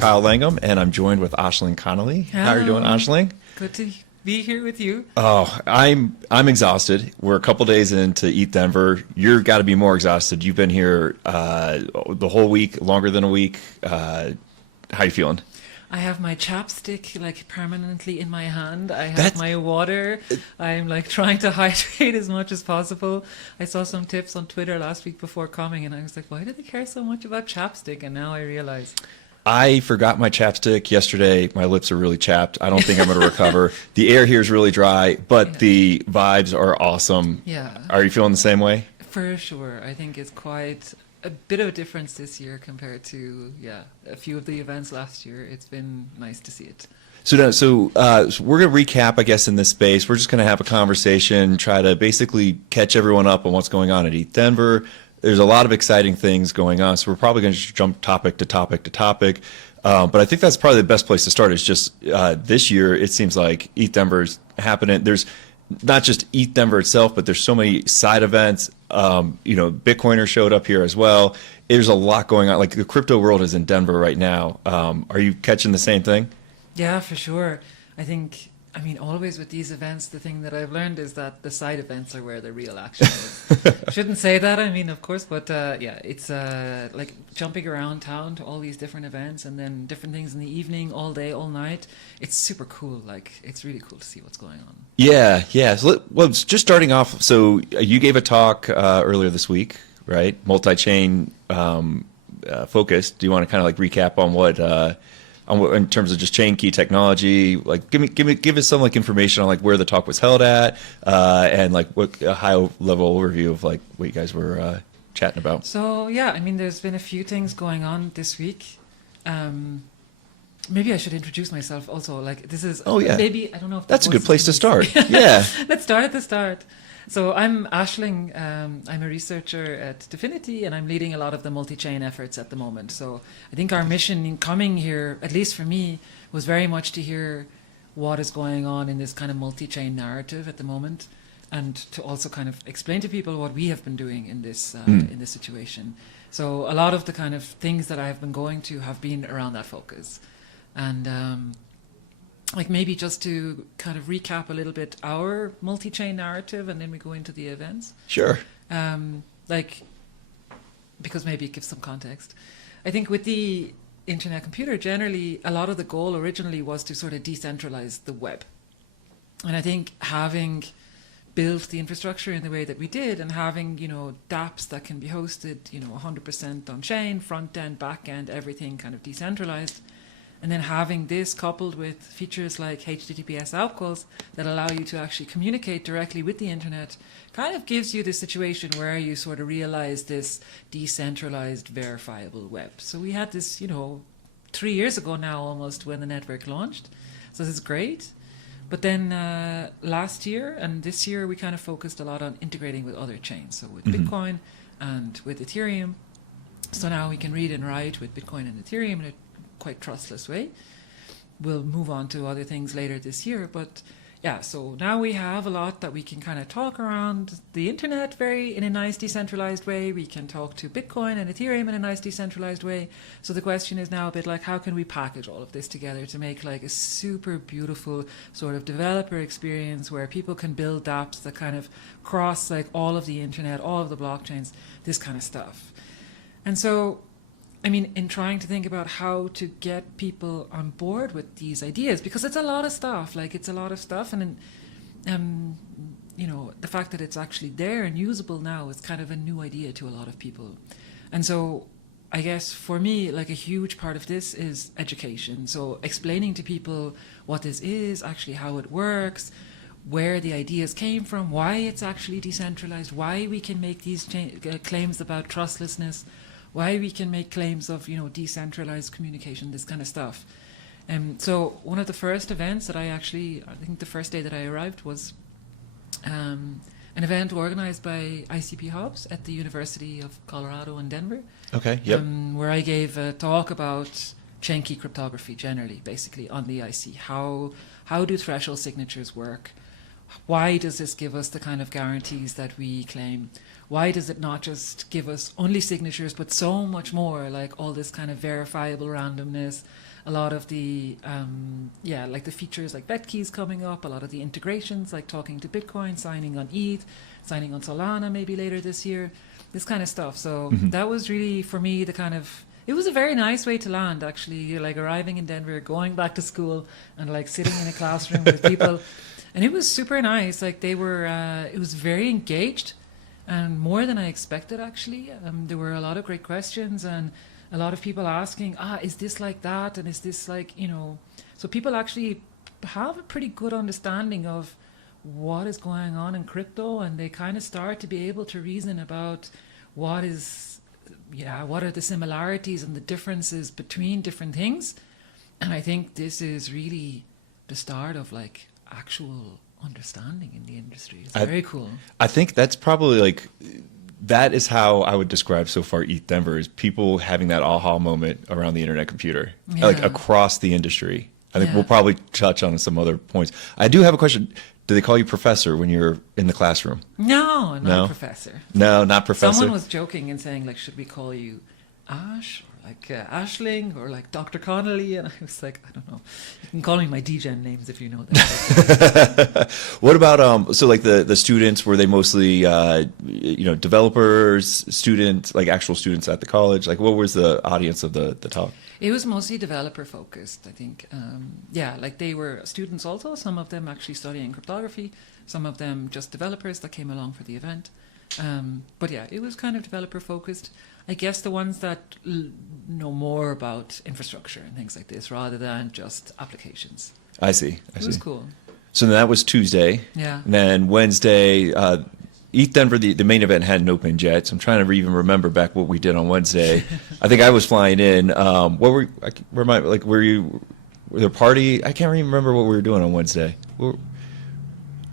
Kyle Langham, and I'm joined with Aisling Connolly. Hello. How are you doing, Aisling? Good to be here with you. Oh, I'm exhausted. We're a couple days into ETH Denver. You've got to be more exhausted. You've been here the whole week, longer than a week. How you feeling? I have my chapstick like permanently in my hand. I have my water. I'm like trying to hydrate as much as possible. I saw some tips on Twitter last week before coming, and I was like, why do they care so much about chapstick? And now I realize. I forgot my chapstick yesterday. My lips are really chapped. I don't think I'm going to recover. The air here is really dry, but the vibes are awesome. Yeah. Are you feeling the same way? For sure. I think it's quite a bit of a difference this year compared to, a few of the events last year. It's been nice to see it. So we're going to recap, I guess, in this space. We're just going to have a conversation, try to basically catch everyone up on what's going on at ETH Denver. There's a lot of exciting things going on, so we're probably going to just jump topic to topic to topic. But I think that's probably the best place to start is just this year, it seems like ETH Denver is happening. There's not just ETH Denver itself, but there's so many side events. Bitcoiners showed up here as well. There's a lot going on. Like the crypto world is in Denver right now. Are you catching the same thing? Yeah, for sure. I mean, always with these events, the thing that I've learned is that the side events are where the real action is. Shouldn't say that, I mean, of course, but it's like jumping around town to all these different events and then different things in the evening, all day, all night. It's super cool. Like, it's really cool to see what's going on. Yeah. So, just starting off, so you gave a talk earlier this week, right? Multi-chain focused. Do you want to kind of like recap on what... in terms of just chain key technology, like give us some like information on like where the talk was held at, and like what a high level overview of like what you guys were chatting about. So I mean, there's been a few things going on this week. Maybe I should introduce myself also. Like this is maybe I don't know if that's a good place to start. Yeah, let's start at the start. So I'm Aisling. I'm a researcher at Dfinity, and I'm leading a lot of the multi-chain efforts at the moment. So I think our mission in coming here, at least for me, was very much to hear what is going on in this kind of multi-chain narrative at the moment, and to also kind of explain to people what we have been doing in this situation. So a lot of the kind of things that I have been going to have been around that focus, and like maybe just to kind of recap a little bit our multi-chain narrative, and then we go into the events. Sure. Because maybe it gives some context. I think with the internet computer, generally, a lot of the goal originally was to sort of decentralize the web. And I think having built the infrastructure in the way that we did, and having, dapps that can be hosted, 100% on chain, front end, back end, everything kind of decentralized, and then having this coupled with features like HTTPS outcalls that allow you to actually communicate directly with the internet kind of gives you the situation where you sort of realize this decentralized verifiable web. So we had this, 3 years ago now almost when the network launched. So this is great. But then last year and this year we kind of focused a lot on integrating with other chains. So with Bitcoin and with Ethereum. So now we can read and write with Bitcoin and Ethereum in a quite trustless way. We'll move on to other things later this year, but so now we have a lot that we can kind of talk around the internet in a nice decentralized way. We can talk to Bitcoin and Ethereum in a nice decentralized way. So the question is now a bit like, how can we package all of this together to make like a super beautiful sort of developer experience where people can build dapps that kind of cross like all of the internet, all of the blockchains, this kind of stuff. And so I mean, in trying to think about how to get people on board with these ideas, because it's a lot of stuff, and the fact that it's actually there and usable now is kind of a new idea to a lot of people. And so I guess for me, like a huge part of this is education. So explaining to people what this is, actually how it works, where the ideas came from, why it's actually decentralized, why we can make these claims about trustlessness, why we can make claims of, decentralized communication, this kind of stuff. So one of the first events that I think the first day that I arrived was an event organized by ICP.Talks at the University of Colorado in Denver. Okay, yep. Where I gave a talk about chain key cryptography generally, basically on the IC. How do threshold signatures work? Why does this give us the kind of guarantees that we claim? Why does it not just give us only signatures, but so much more, like all this kind of verifiable randomness, a lot of the like the features like Betkeys coming up, a lot of the integrations like talking to Bitcoin, signing on ETH, signing on Solana maybe later this year, this kind of stuff. So that was really for me the kind of, it was a very nice way to land, actually, like arriving in Denver, going back to school, and like sitting in a classroom with people, and it was super nice. Like they were, it was very engaged, and more than I expected, actually. There were a lot of great questions and a lot of people asking, is this like that? And is this like, so people actually have a pretty good understanding of what is going on in crypto, and they kind of start to be able to reason about what are the similarities and the differences between different things. And I think this is really the start of like actual understanding in the industry. It's very cool. I think that's probably like, that is how I would describe so far ETH Denver, is people having that aha moment around the internet computer, like across the industry. I think we'll probably touch on some other points. I do have a question. Do they call you professor when you're in the classroom? No, not professor. No, not professor. Someone was joking and saying, like, should we call you Ash, or like Aisling, or like Dr. Connolly? And I was like, I don't know. You can call me my DGen names if you know that. What about so like the students? Were they mostly developers, students, like actual students at the college? Like, what was the audience of the talk? It was mostly developer focused, I think. Like they were students also, some of them actually studying cryptography, some of them just developers that came along for the event. But yeah, it was kind of developer focused. I guess the ones that know more about infrastructure and things like this rather than just applications. I see. It was cool. So then that was Tuesday. Yeah. And then Wednesday, ETH Denver, the main event hadn't opened yet, so I'm trying to even remember back what we did on Wednesday. I think I was flying in. Were there a party? I can't even remember what we were doing on Wednesday.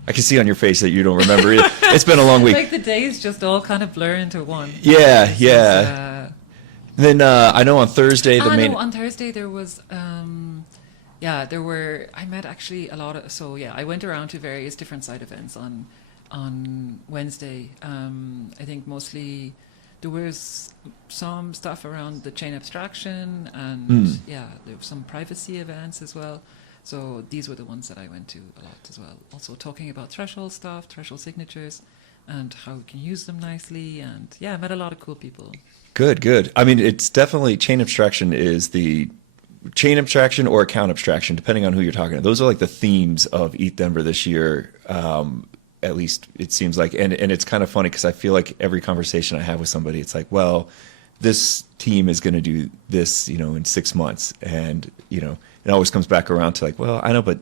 I can see on your face that you don't remember it. It's been a long week. Like the days just all kind of blur into one. Yeah. Then I know on Thursday on Thursday there was I met actually a lot of, I went around to various different side events on Wednesday. I think mostly there was some stuff around the chain abstraction, and there were some privacy events as well. So these were the ones that I went to a lot as well. Also talking about threshold stuff, threshold signatures, and how we can use them nicely. And I met a lot of cool people. Good. I mean, it's definitely chain abstraction is the chain abstraction or account abstraction, depending on who you're talking to. Those are like the themes of ETH Denver this year. At least it seems like, and it's kind of funny because I feel like every conversation I have with somebody, it's like, well, this team is going to do this, in 6 months. And, it always comes back around to like, well, I know, but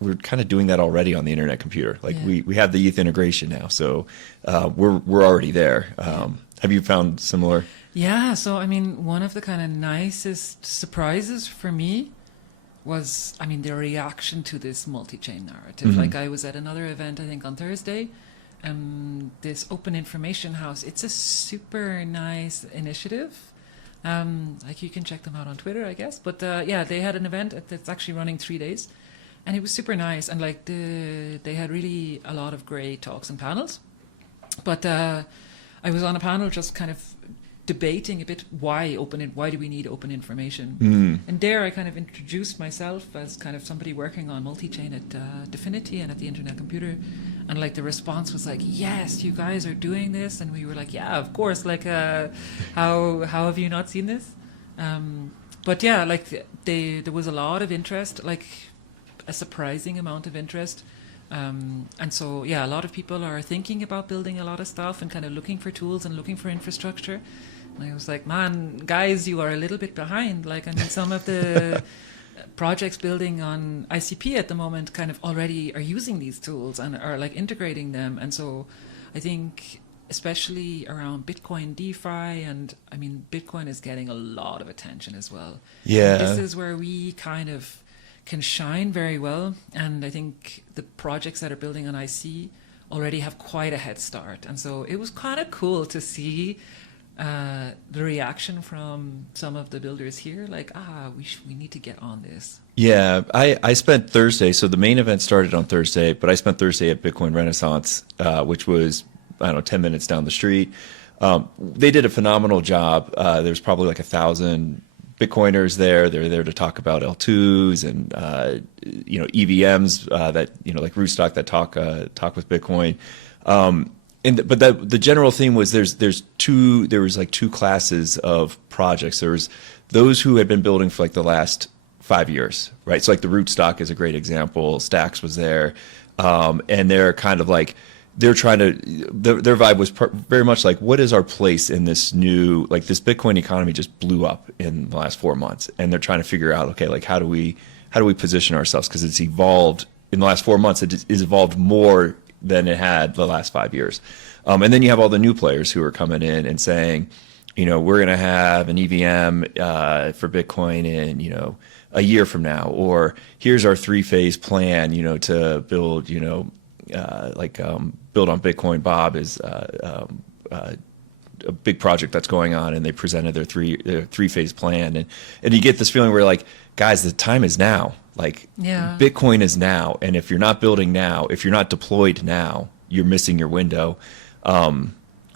we're kind of doing that already on the internet computer. Like we have the ETH integration now. So we're already there. Have you found similar? Yeah. So, I mean, one of the kind of nicest surprises for me was, the reaction to this multi-chain narrative. Mm-hmm. Like I was at another event, I think on Thursday, this Open Information House. It's a super nice initiative. Like you can check them out on Twitter, I guess. But they had an event that's actually running 3 days, and it was super nice. And like they had really a lot of great talks and panels. But I was on a panel just kind of debating a bit why do we need open information? And there I kind of introduced myself as kind of somebody working on multi-chain at Dfinity and at the Internet Computer, and like the response was like, yes, you guys are doing this, and we were like, yeah, of course, like how have you not seen this? But yeah, like there was a lot of interest, like a surprising amount of interest. And so, a lot of people are thinking about building a lot of stuff and kind of looking for tools and looking for infrastructure. And I was like, man, guys, you are a little bit behind. Like, some of the projects building on ICP at the moment kind of already are using these tools and are like integrating them. And so I think especially around Bitcoin DeFi, and Bitcoin is getting a lot of attention as well. Yeah. And this is where we kind of can shine very well, and I think the projects that are building on IC already have quite a head start. And so it was kind of cool to see the reaction from some of the builders here, like, we need to get on this. Yeah, I spent Thursday, so the main event started on Thursday, but I spent Thursday at Bitcoin Renaissance, which was, 10 minutes down the street. They did a phenomenal job. There's probably like 1,000 Bitcoiners there. They're there to talk about L2s and EVMs that like Rootstock that talk with Bitcoin. But the general theme was there was like two classes of projects. There was those who had been building for like the last 5 years, right? So like the Rootstock is a great example. Stacks was there, and they're kind of like they're trying to their vibe was very much like, what is our place in this new, like this Bitcoin economy just blew up in the last 4 months, and they're trying to figure out, okay, like how do we position ourselves, because it's evolved in the last 4 months. It has evolved more than it had the last 5 years. And then you have all the new players who are coming in and saying, we're going to have an EVM for Bitcoin in, a year from now, or here's our 3-phase plan, to build, build on Bitcoin. Bob is a big project that's going on, and they presented their three-phase plan. And you get this feeling where like, guys, the time is now. Like, Bitcoin is now. And if you're not building now, if you're not deployed now, you're missing your window. So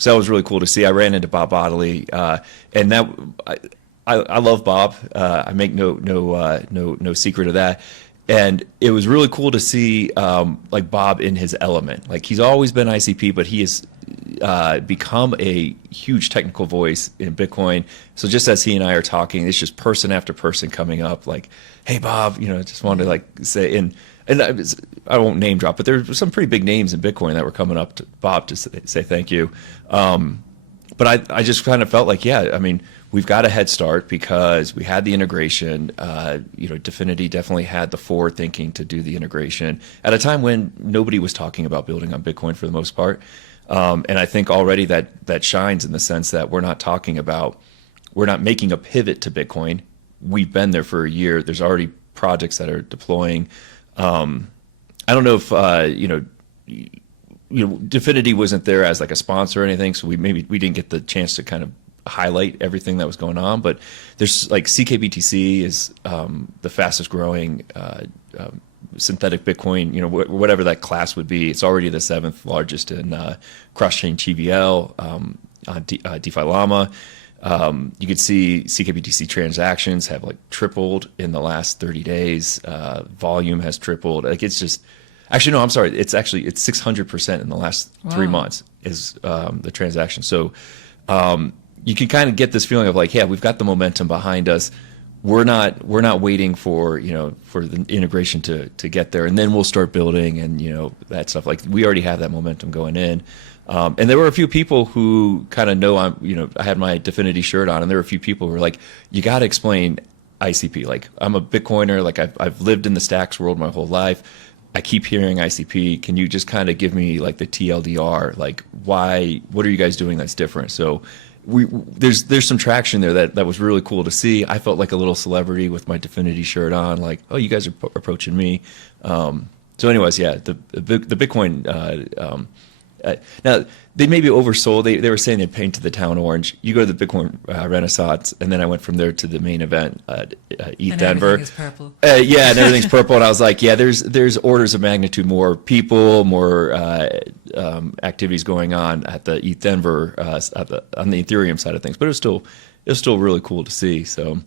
that was really cool to see. I ran into Bob Bodley, and that I love Bob. I make no secret of that. And it was really cool to see like Bob in his element. Like, he's always been ICP, but he has become a huge technical voice in Bitcoin. So just as he and I are talking, it's just person after person coming up like, hey, Bob, just wanted to like say, and I won't name drop, but there's some pretty big names in Bitcoin that were coming up to Bob to say thank you. But I just kind of felt like, yeah, I mean, we've got a head start because we had the integration. Dfinity definitely had the forward thinking to do the integration at a time when nobody was talking about building on Bitcoin for the most part. And I think already that shines in the sense that we're not making a pivot to Bitcoin. We've been there for a year. There's already projects that are deploying. I don't know if Dfinity wasn't there as like a sponsor or anything, so we didn't get the chance to kind of highlight everything that was going on. But there's like CK.BTC is the fastest growing synthetic Bitcoin, whatever that class would be. It's already the 7th largest in cross-chain TVL on DeFi Llama. You could see CK.BTC transactions have like tripled in the last 30 days. Volume has tripled. Like, it's just, actually, no, I'm sorry. It's 600% in the last 3 months is the transaction. So you can kind of get this feeling of like, yeah, we've got the momentum behind us. We're not waiting for the integration to get there, and then we'll start building and that stuff. Like, we already have that momentum going in. And there were a few people who kind of know I had my Dfinity shirt on, and there were a few people who were like, you got to explain ICP. Like, I'm a Bitcoiner. Like, I've lived in the stacks world my whole life. I keep hearing ICP. Can you just kind of give me like the TLDR? Like, what are you guys doing that's different? So there's some traction there that was really cool to see. I felt like a little celebrity with my Dfinity shirt on, like, oh, you guys are approaching me. So anyways, yeah, the Bitcoin, now they maybe oversold. They were saying they painted the town orange. You go to the Bitcoin Renaissance, and then I went from there to the main event, ETH Denver. Everything is purple. Yeah, and everything's purple. And I was like, yeah, there's orders of magnitude more people, more activities going on at the ETH Denver on the Ethereum side of things. But it was still really cool to see. So.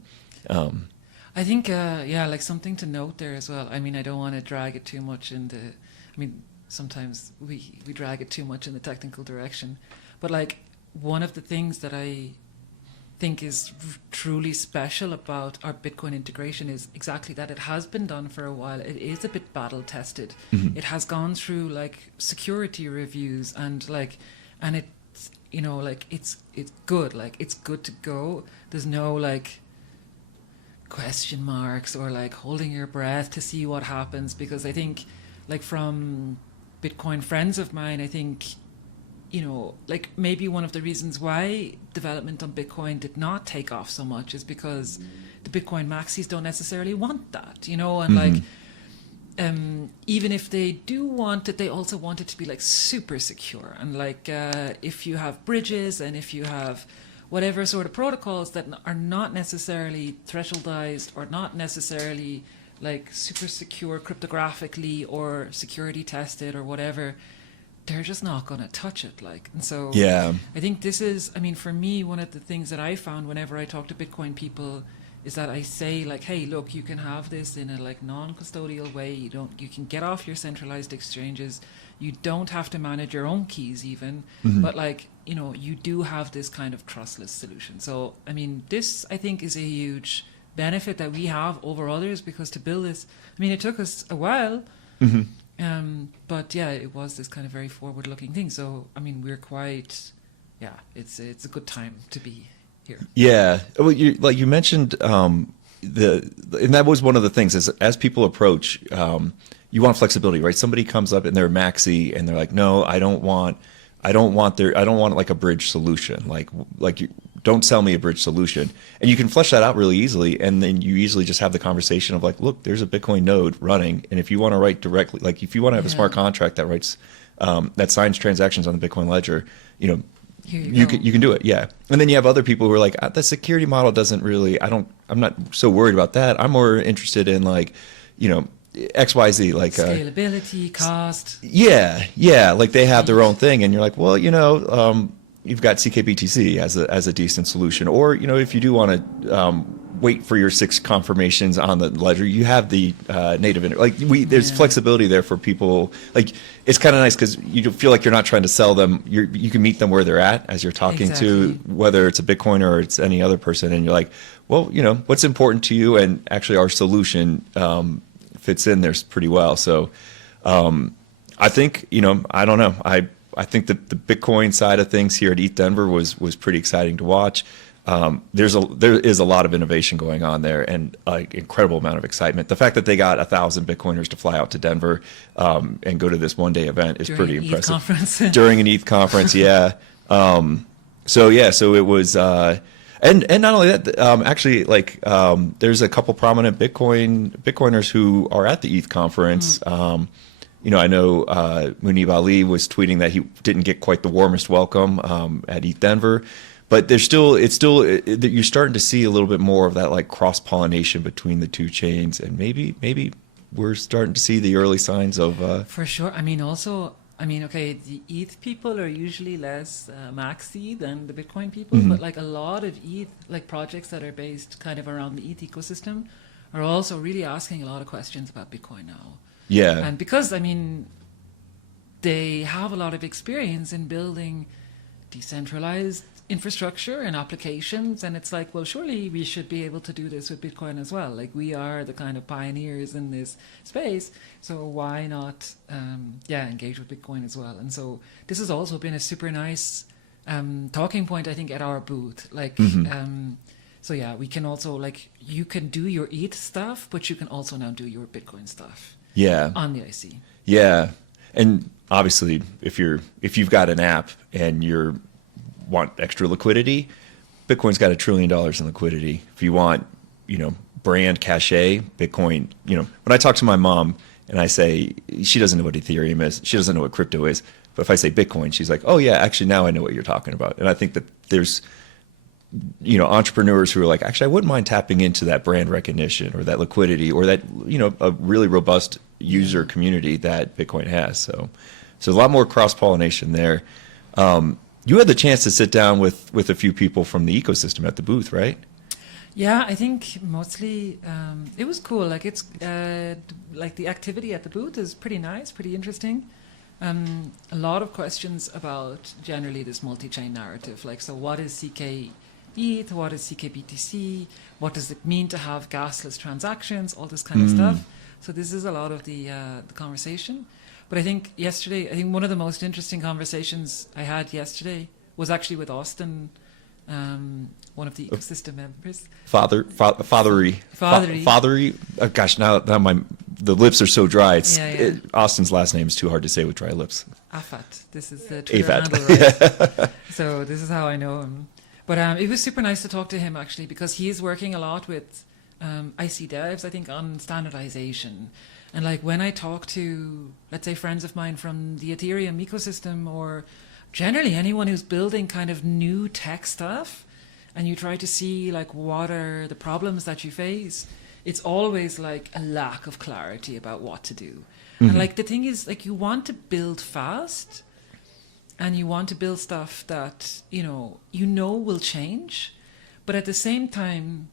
I think, like something to note there as well. I mean, I don't want to drag it too much sometimes we drag it too much in the technical direction. But like, one of the things that I think is truly special about our Bitcoin integration is exactly that. It has been done for a while. It is a bit battle tested. Mm-hmm. It has gone through like security reviews and it's, it's good. Like, it's good to go. There's no like question marks or like holding your breath to see what happens, because I think like from Bitcoin friends of mine, I think, like maybe one of the reasons why development on Bitcoin did not take off so much is because the Bitcoin maxis don't necessarily want that, and mm-hmm. like, even if they do want it, they also want it to be like super secure. And like, if you have bridges and if you have whatever sort of protocols that are not necessarily thresholdized or not necessarily like super secure cryptographically or security tested or whatever, they're just not going to touch it. Like, and so yeah, I think this is, I mean, for me, one of the things that I found whenever I talk to Bitcoin people is that I say like, hey, look, you can have this in a like non-custodial way. You can get off your centralized exchanges. You don't have to manage your own keys even, but like, you know, you do have this kind of trustless solution. So, I mean, this I think is a huge benefit that we have over others, because to build this, I mean, it took us a while, but yeah, it was this kind of very forward-looking thing. So, I mean, we're quite, yeah, it's a good time to be here. Yeah, well, you mentioned and that was one of the things is as people approach, you want flexibility, right? Somebody comes up and they're maxi and they're like, no, I don't want like a bridge solution. Like don't sell me a bridge solution. And you can flesh that out really easily, and then you easily just have the conversation of like, look, there's a Bitcoin node running, and if you want to write directly, like if you want to have a smart contract that writes that signs transactions on the Bitcoin ledger, you know, you can do it, yeah. And then you have other people who are like, the security model doesn't really, I'm not so worried about that. I'm more interested in like, you know, XYZ, like scalability, cost. Yeah, like they have their own thing, and you're like, well, you know, you've got CK.BTC as a decent solution, or you know, if you do want to wait for your 6 confirmations on the ledger, you have the native there's flexibility there for people. Like it's kind of nice because you feel like you're not trying to sell them. You can meet them where they're at as you're talking to, whether it's a Bitcoiner or it's any other person, and you're like, well, you know, what's important to you, and actually our solution fits in there pretty well. So I think, you know, I don't know. I think that the Bitcoin side of things here at ETH Denver was pretty exciting to watch. There is a lot of innovation going on there, and an incredible amount of excitement. The fact that they got 1,000 Bitcoiners to fly out to Denver and go to this one-day event is pretty impressive. During an ETH conference, yeah. So it was, and not only that, actually, like there's a couple prominent Bitcoiners who are at the ETH conference. You know, I know Munib Ali was tweeting that he didn't get quite the warmest welcome at ETH Denver. But you're starting to see a little bit more of that like cross-pollination between the two chains, and maybe we're starting to see the early signs of. For sure. I mean, okay, the ETH people are usually less maxi than the Bitcoin people, but like a lot of ETH like projects that are based kind of around the ETH ecosystem are also really asking a lot of questions about Bitcoin now. Yeah. And because I mean, they have a lot of experience in building decentralized infrastructure and applications, and it's like, well, surely we should be able to do this with Bitcoin as well. Like we are the kind of pioneers in this space, so why not engage with Bitcoin as well? And so this has also been a super nice talking point, I think, at our booth. Like so yeah, we can also, like, you can do your ETH stuff, but you can also now do your Bitcoin stuff on the IC. Yeah. And obviously if you've got an app and you're want extra liquidity, Bitcoin's got $1 trillion in liquidity. If you want, you know, brand cachet, Bitcoin, you know, when I talk to my mom and I say, she doesn't know what Ethereum is, she doesn't know what crypto is, but if I say Bitcoin, she's like, oh yeah, actually now I know what you're talking about. And I think that there's, you know, entrepreneurs who are like, actually, I wouldn't mind tapping into that brand recognition or that liquidity or that, you know, a really robust user community that Bitcoin has. So a lot more cross-pollination there. You had the chance to sit down with a few people from the ecosystem at the booth, right? Yeah, I think mostly it was cool. Like it's like the activity at the booth is pretty nice, pretty interesting. A lot of questions about generally this multi-chain narrative. Like, so what is CK ETH? What is CK.BTC? What does it mean to have gasless transactions? All this kind of stuff. So this is a lot of the conversation. But I think one of the most interesting conversations I had yesterday was actually with Austin, one of the ecosystem members. Fathery. Oh, gosh, now the lips are so dry. Austin's last name is too hard to say with dry lips. Afat. This is the Twitter handle, right? So this is how I know him. But it was super nice to talk to him, actually, because he is working a lot with IC devs, I think, on standardization. And like when I talk to, let's say, friends of mine from the Ethereum ecosystem, or generally anyone who's building kind of new tech stuff, and you try to see like what are the problems that you face, it's always like a lack of clarity about what to do. And like the thing is, like, you want to build fast, and you want to build stuff that you know will change, but at the same time,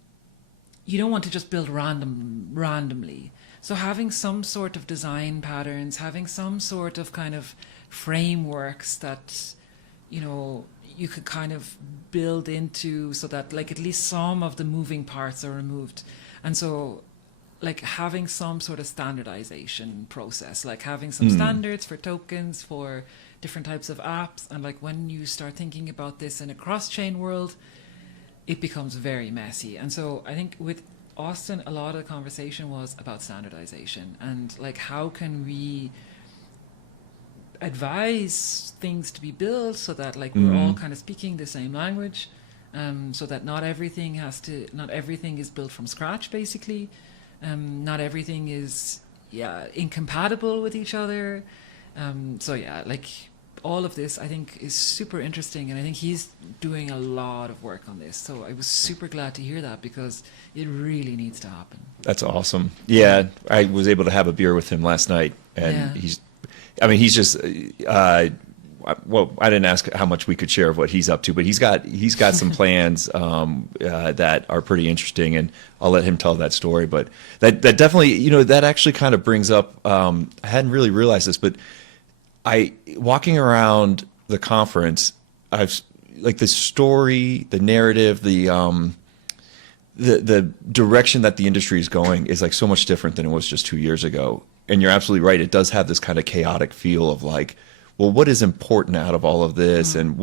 you don't want to just build randomly. So having some sort of design patterns, having some sort of kind of frameworks that, you know, you could kind of build into, so that like at least some of the moving parts are removed. And so like having some sort of standardization process, like having some standards for tokens, for different types of apps. And like when you start thinking about this in a cross-chain world, it becomes very messy. And so I think with Austin, a lot of the conversation was about standardization and like how can we advise things to be built so that like we're all kind of speaking the same language, so that not everything is built from scratch, basically. Not everything is incompatible with each other. So yeah, like all of this I think is super interesting, and I think he's doing a lot of work on this. So I was super glad to hear that, because it really needs to happen. That's awesome. Yeah, I was able to have a beer with him last night, and he's just. Well, I didn't ask how much we could share of what he's up to, but he's got some plans that are pretty interesting, and I'll let him tell that story. But that definitely, you know, that actually kind of brings up. I hadn't really realized this, but walking around the conference, I've like the story, the narrative, the direction that the industry is going is like so much different than it was just 2 years ago. And you're absolutely right. It does have this kind of chaotic feel of like, well, what is important out of all of this, and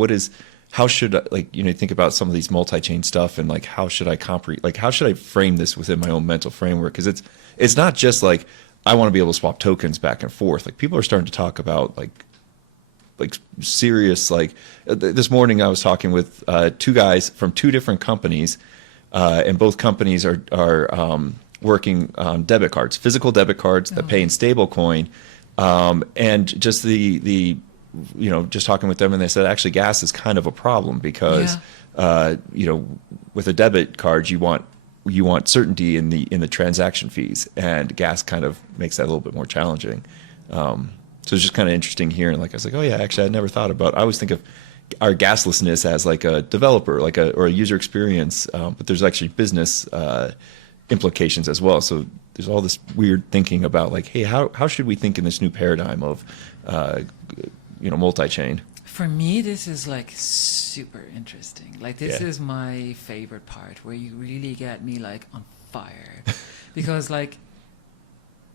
how should I, like, you know, think about some of these multi-chain stuff, and like how should I how should I frame this within my own mental framework? Because it's not just like I want to be able to swap tokens back and forth. Like people are starting to talk about like serious, like this morning I was talking with two guys from two different companies, and both companies are working on debit cards, physical debit cards that pay in stable coin. And just you know, just talking with them, and they said actually gas is kind of a problem because, you know, with a debit card, you want certainty in the transaction fees, and gas kind of makes that a little bit more challenging. So it's just kind of interesting hearing, like, I was like, oh yeah, actually I never thought about, I always think of our gaslessness as like a developer, or a user experience, but there's actually business, implications as well. So there's all this weird thinking about like, hey, how should we think in this new paradigm of, you know, multi-chain? For me, this is like super interesting. Like this is my favorite part, where you really get me like on fire, because like,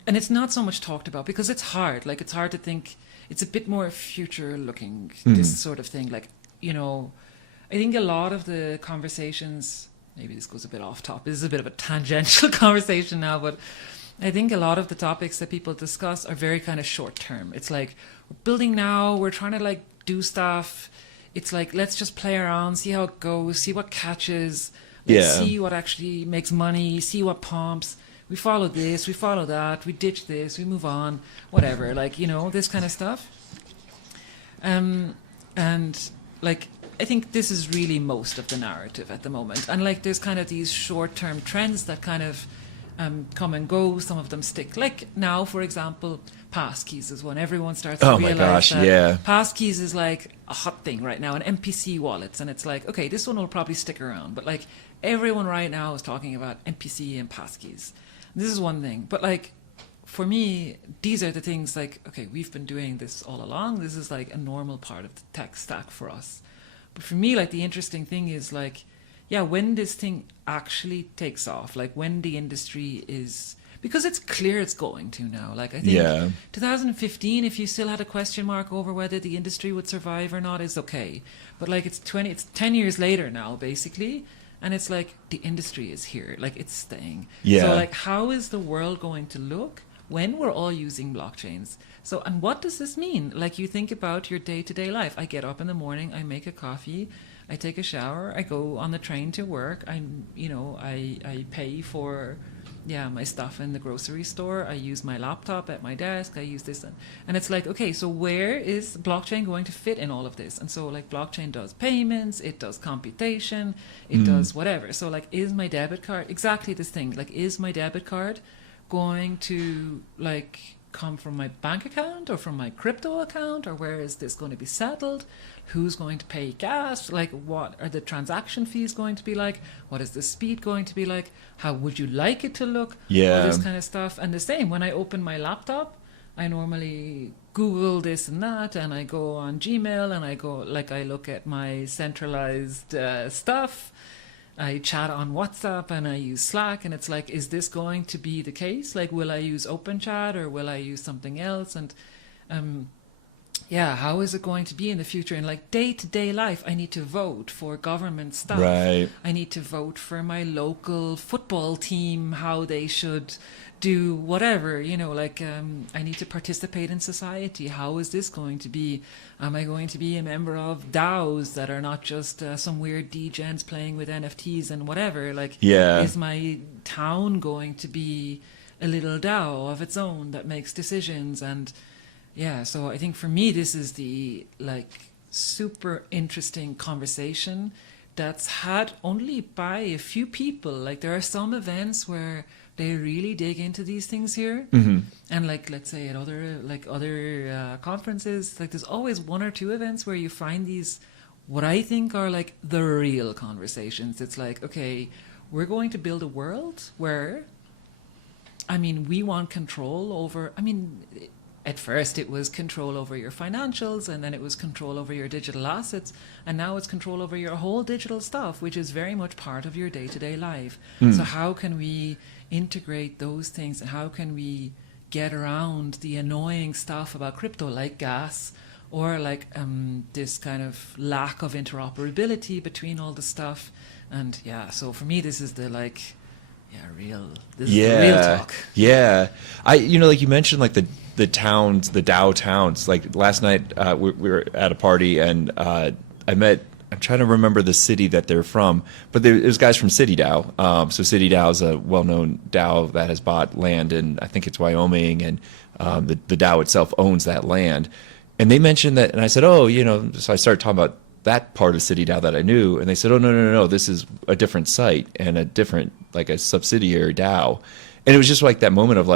and it's not so much talked about because it's hard. Like it's hard to think. It's a bit more future looking, this sort of thing. Like, you know, I think a lot of the conversations, maybe this goes a bit off topic, this is a bit of a tangential conversation now, but I think a lot of the topics that people discuss are very kind of short term. It's like, we're building now, we're trying to like do stuff. It's like, let's just play around, see how it goes, see what catches, let's see what actually makes money, see what pumps. We follow this, we follow that, we ditch this, we move on, whatever, like, you know, this kind of stuff. And like, I think this is really most of the narrative at the moment. And like, there's kind of these short-term trends that kind of come and go. Some of them stick. Like now, for example, passkeys is one. Everyone starts to realize that passkeys is like a hot thing right now, and MPC wallets. And it's like, okay, this one will probably stick around. But like, everyone right now is talking about MPC and passkeys. This is one thing. But like, for me, these are the things like, okay, we've been doing this all along. This is like a normal part of the tech stack for us. But for me, like, the interesting thing is like, yeah, when this thing actually takes off, like when the industry is, because it's clear it's going to now. Like I think 2015, if you still had a question mark over whether the industry would survive or not, is okay. But like it's 10 years later now, basically. And it's like the industry is here, like it's staying. Yeah. So like, how is the world going to look when we're all using blockchains? So, and what does this mean? Like you think about your day-to-day life. I get up in the morning, I make a coffee, I take a shower, I go on the train to work. I pay for, my stuff in the grocery store. I use my laptop at my desk. I use this. And it's like, okay, so where is blockchain going to fit in all of this? And so like blockchain does payments, it does computation, it does whatever. So like, is my debit card, exactly this thing, like is my debit card going to like come from my bank account or from my crypto account, or where is this going to be settled? Who's going to pay gas? Like, what are the transaction fees going to be like? What is the speed going to be like? How would you like it to look? Yeah. All this kind of stuff. And the same, when I open my laptop, I normally Google this and that, and I go on Gmail, and I look at my centralized stuff. I chat on WhatsApp, and I use Slack, and it's like, is this going to be the case? Like, will I use OpenChat, or will I use something else? And how is it going to be in the future? In like day-to-day life, I need to vote for government stuff. Right. I need to vote for my local football team, how they should do whatever, I need to participate in society. How is this going to be? Am I going to be a member of DAOs that are not just some weird degens playing with NFTs and whatever? Like, is my town going to be a little DAO of its own that makes decisions? And so I think for me, this is the super interesting conversation that's had only by a few people. Like, there are some events where they really dig into these things here, and let's say at other conferences, there's always one or two events where you find these, what I think are the real conversations. It's like, okay, we're going to build a world where, we want control over. At first it was control over your financials, and then it was control over your digital assets, and now it's control over your whole digital stuff, which is very much part of your day-to-day life. So how can we integrate those things, and how can we get around the annoying stuff about crypto, like gas, or this kind of lack of interoperability between all the stuff? And so for me, this is the real talk. Yeah. Like you mentioned, the towns, the DAO towns. Like last night, we were at a party, and I met, I'm trying to remember the city that they're from, but it was guys from City DAO. So City DAO is a well-known DAO that has bought land in, I think it's Wyoming, and the DAO itself owns that land. And they mentioned that, and I said, so I started talking about that part of City DAO that I knew, and they said, oh, no, this is a different site and a different, a subsidiary DAO. And it was just that moment of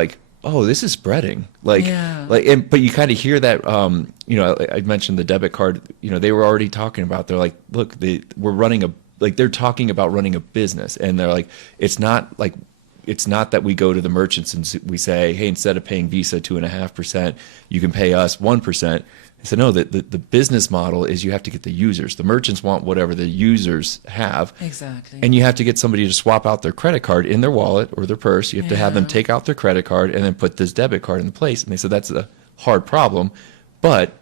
oh, this is spreading. But you kind of hear that, I mentioned the debit card, they were already talking about, they're like, look, we're running they're talking about running a business, and they're like, it's not that we go to the merchants and we say, hey, instead of paying Visa 2.5%, you can pay us 1%. I said, no, the business model is you have to get the users. The merchants want whatever the users have. Exactly. And you have to get somebody to swap out their cryredit card in their wallet or their purse. You have to have them take out their credit card and then put this debit card in place. And they said that's a hard problem, but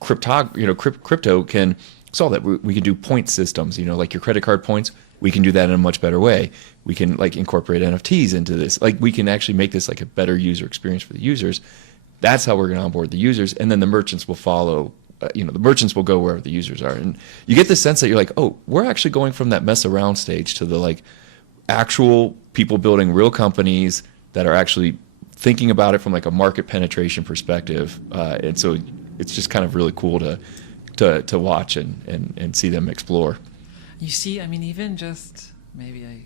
crypto can solve that. We can do point systems, like your credit card points. We can do that in a much better way. We can incorporate NFTs into this. We can actually make this a better user experience for the users. That's how we're going to onboard the users, and then the merchants will follow. The merchants will go wherever the users are, and you get the sense that you're oh, we're actually going from that mess around stage to the actual people building real companies that are actually thinking about it from a market penetration perspective, and so it's just kind of really cool to watch and see them explore. You see, even just maybe I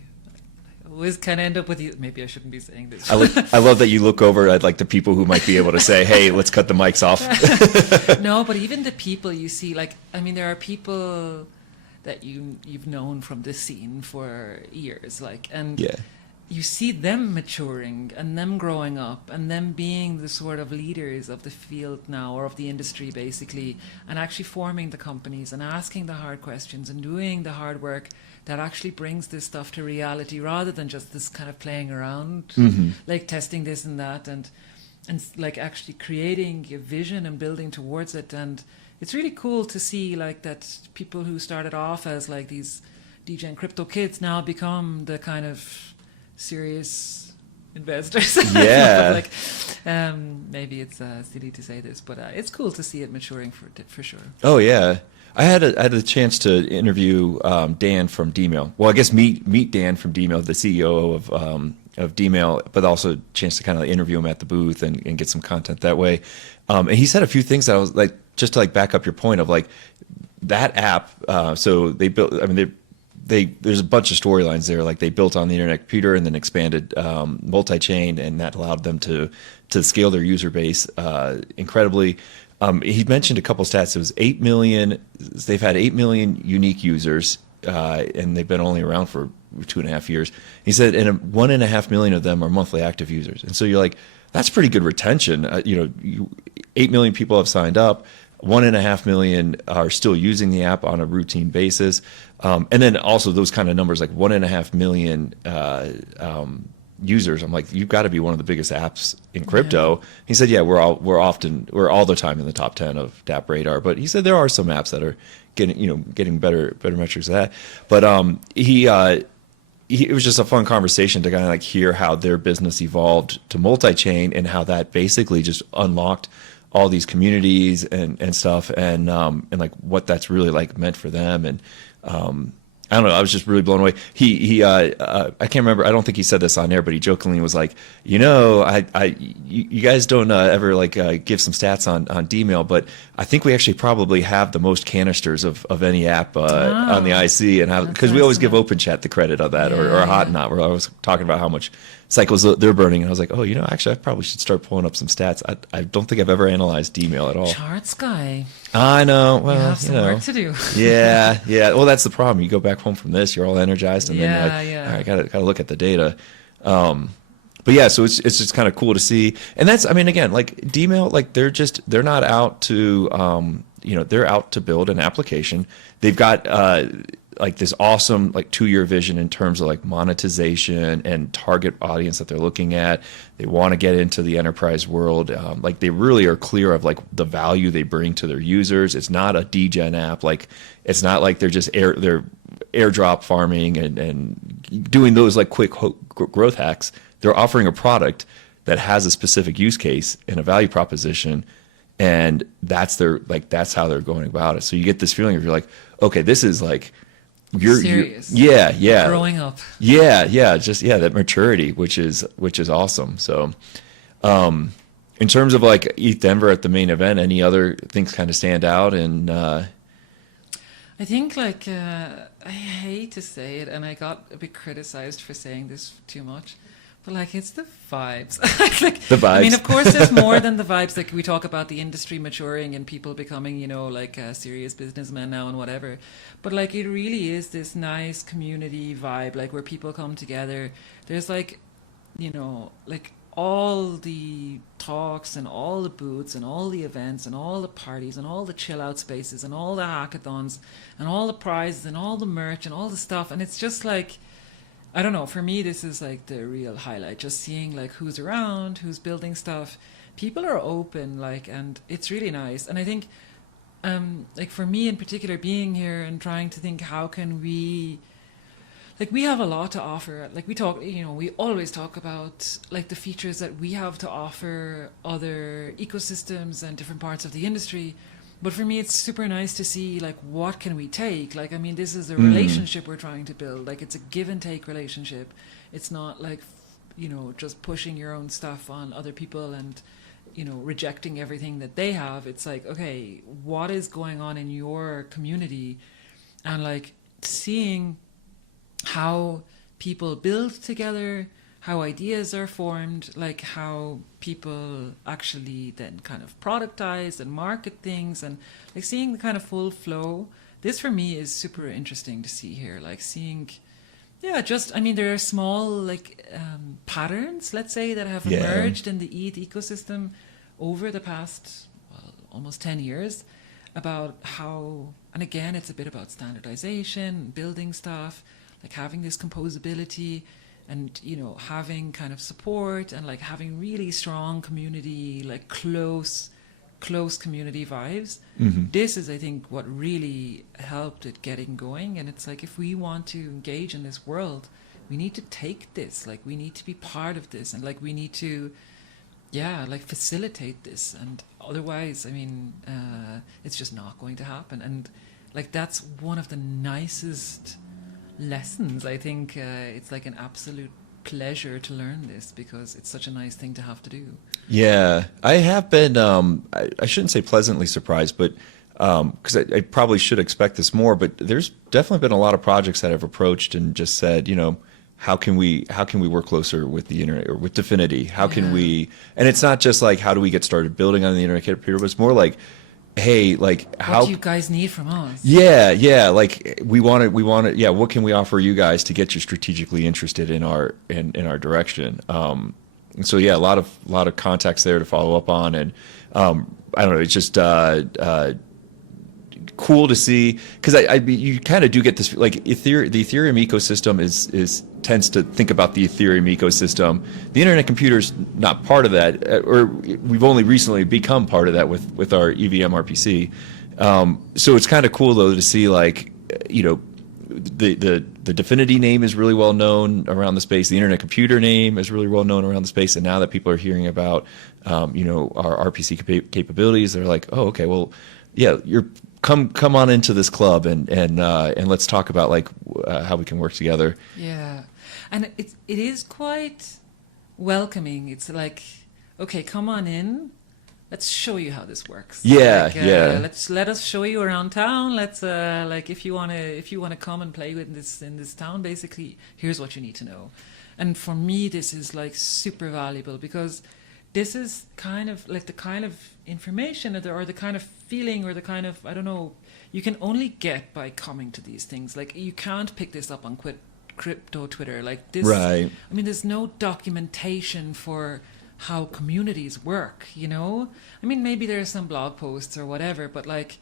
always kind of end up with you. Maybe I shouldn't be saying this. I love that you look over at the people who might be able to say, "Hey, let's cut the mics off." No, but even the people you see, there are people that you've known from the scene for years, you see them maturing and them growing up and them being the sort of leaders of the field now, or of the industry basically, and actually forming the companies and asking the hard questions and doing the hard work that actually brings this stuff to reality, rather than just this kind of playing around, testing this and that, and actually creating a vision and building towards it. And it's really cool to see that people who started off as these degen crypto kids now become the kind of serious investors. Yeah. Maybe it's silly to say this, but it's cool to see it maturing for sure. Oh yeah. I had a chance to interview Dan from Dmail. Well, I guess meet Dan from Dmail, the CEO of Dmail, but also a chance to kind of interview him at the booth and get some content that way. And he said a few things that I was just to back up your point of that app. So they built. there's a bunch of storylines there. Like they built on the internet computer and then expanded multi-chain, and that allowed them to scale their user base incredibly. He mentioned a couple stats. It was 8 million. They've had 8 million unique users, and they've been only around for 2.5 years. He said, and 1.5 million of them are monthly active users. And so you're like, that's pretty good retention. 8 million people have signed up. 1.5 million are still using the app on a routine basis. And then also those kind of numbers, like 1.5 million users. I'm like, you've got to be one of the biggest apps in crypto. Yeah. He said, yeah, we're all the time in the top 10 of DApp Radar. But he said there are some apps that are getting better metrics of that. But it was just a fun conversation to kind of like hear how their business evolved to multi-chain and how that basically just unlocked all these communities and stuff and like what that's really like meant for them. And I don't know, I was just really blown away. I can't remember, I don't think he said this on air, but he jokingly was like, you guys don't ever like give some stats on Dmail, but I think we actually probably have the most canisters of any app on the IC, and because we always give OpenChat the credit of that, or Hot Knot, where I was talking about how much cycles they're burning, and I was like, actually I probably should start pulling up some stats. I don't think I've ever analyzed Dmail at all. Charts guy. I know. Well, you have some work to do. Yeah. Well, that's the problem. You go back home from this, you're all energized, and then you're like, all right, gotta look at the data. But yeah, so it's just kind of cool to see. And that's, I mean, again, like Dmail, like they're not out to they're out to build an application. They've got like this awesome like 2-year vision in terms of like monetization and target audience that they're looking at. They want to get into the enterprise world. Like they really are clear of like the value they bring to their users. It's not a degen app. Like it's not like they're just they're airdrop farming and doing those like quick growth hacks. They're offering a product that has a specific use case and a value proposition, and that's how they're going about it. So you get this feeling of you're like, okay, this is like you're serious. Yeah. Growing up. Yeah. That maturity, which is awesome. So, in terms of like ETH Denver at the main event, any other things kind of stand out? And I think like I hate to say it, and I got a bit criticized for saying this too much, but like it's the vibes. Like the vibes. I mean, of course, there's more than the vibes. Like we talk about the industry maturing and people becoming, like serious businessmen now and whatever. But like it really is this nice community vibe, like where people come together. There's like, like all the talks and all the booths and all the events and all the parties and all the chill out spaces and all the hackathons and all the prizes and all the merch and all the stuff. And it's just like, I don't know, for me, this is like the real highlight, just seeing like who's around, who's building stuff. People are open, like, and it's really nice. And I think, like for me in particular, being here and trying to think, how can we, like we have a lot to offer. Like we talk, we always talk about like the features that we have to offer other ecosystems and different parts of the industry. But for me, it's super nice to see like what can we take. Like, I mean, this is a relationship we're trying to build. Like it's a give and take relationship. It's not like, just pushing your own stuff on other people and, rejecting everything that they have. It's like, okay, what is going on in your community? And like seeing how people build together, how ideas are formed, like how people actually then kind of productize and market things, and like seeing the kind of full flow. This for me is super interesting to see here, like seeing, there are small like patterns, let's say, that have emerged in the ETH ecosystem over the past, almost 10 years about how, and again, it's a bit about standardization, building stuff, like having this composability, and having kind of support and like having really strong community, like close community vibes. This is, I think, what really helped it getting going. And it's like, if we want to engage in this world, we need to take this, like we need to be part of this, and like we need to like facilitate this. And otherwise, I mean, it's just not going to happen. And like that's one of the nicest lessons. I think it's like an absolute pleasure to learn this, because it's such a nice thing to have to do. Yeah, I have been, I shouldn't say pleasantly surprised, but because I probably should expect this more, but there's definitely been a lot of projects that have approached and just said, how can we work closer with the internet or with Dfinity? How can we? And it's not just like how do we get started building on the internet computer, but it's more like, hey, like how what do you guys need from us? Yeah, like we want to. Yeah, what can we offer you guys to get you strategically interested in our direction? And so yeah, a lot of contacts there to follow up on, and I don't know, it's just cool to see because you kind of do get this like the Ethereum ecosystem is tends to think about the Ethereum ecosystem. The internet computer's not part of that, or we've only recently become part of that with our EVM RPC. So it's kind of cool though to see like the Dfinity name is really well known around the space. The internet computer name is really well known around the space, and now that people are hearing about our RPC capabilities, they're like, oh, okay, well, yeah, you're come on into this club and let's talk about like how we can work together. Yeah, and it is quite welcoming. It's like, okay, come on in. Let's show you how this works. Yeah, yeah. Let us show you around town. Let's like if you wanna come and play with this in this town, basically, here's what you need to know. And for me, this is like super valuable because this is kind of like the kind of information or the kind of feeling or the kind of, I don't know, you can only get by coming to these things. Like you can't pick this up on crypto Twitter. Like this, right. I mean, there's no documentation for how communities work, I mean, maybe there's some blog posts or whatever, but like